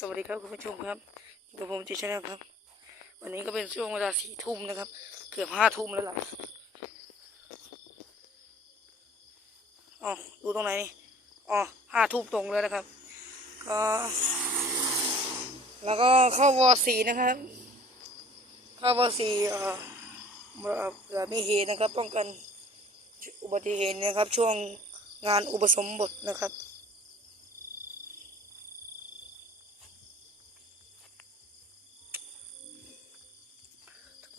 สวัสดีครับคุณผู้ชมครับกับผมจีชาแนลครับ วันนี้ก็เป็นช่วงเวลาสี่ทุ่มนะครับ เกือบห้าทุ่มแล้วล่ะอ๋อดูตรงไหนนี่อ๋อห้าทุ่มตรงเลยนะครับ ก็ แล้วก็เข้าวอสีนะครับ เข้าวอสีเอ่อเผื่อมีเหตุนะครับ ป้องกันอุบัติเหตุนะครับ ช่วงงานอุปสมบทนะครับ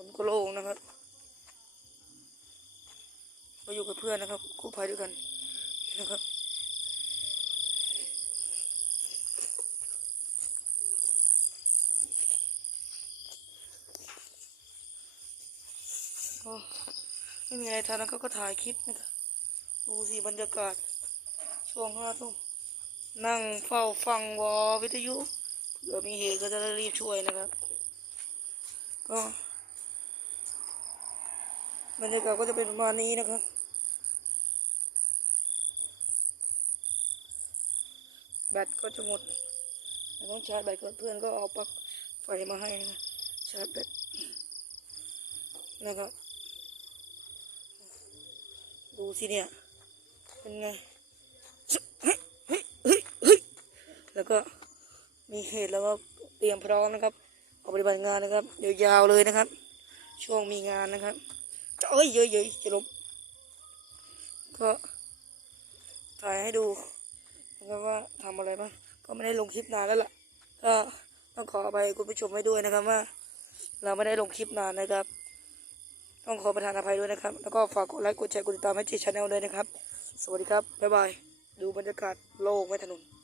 ผมก็โล่งนะครับมาอยู่กับเพื่อนนะครับกู้ภัยด้วยกันนะครับก็ไม่มีอะไรทำนะครับก็ถ่ายคลิปนะครับดูสิบรรยากาศ ช่วงห้าทุ่มนั่งเฝ้าฟังวอวิทยุเผื่อมีเหตุก็จะได้รีบช่วยนะครับ ก็ บรรยากาศก็จะเป็นประมาณนี้นะครับแบตก็จะหมดต้องชาร์จแบตก่อนเพื่อนก็เอาปลั๊กไฟมาให้นะครับชาร์จแบตนะครับ ดูสิเนี่ย เป็นไง แล้วก็มีเหตุแล้วก็เตรียมพร้อมนะครับออกปฏิบัติงานนะครับยาวๆเลยนะครับ ช่วงมีงานนะครับ เอ้ยเยอะๆจะลบก็ถ่ายให้ดูนะครับว่าทำอะไรบ้างก็ไม่ได้ลงคลิปนานแล้วล่ะ ก็ต้องขออภัยคุณผู้ชมไว้ด้วยนะครับว่า เราไม่ได้ลงคลิปนานนะครับ ต้องขอประทานอภัยด้วยนะครับ แล้วก็ฝากกดไลค์กดแชร์กดติดตามให้จีชาแนลด้วยนะครับ สวัสดีครับบ๊ายบายดูบรรยากาศโล่งไว้ถนน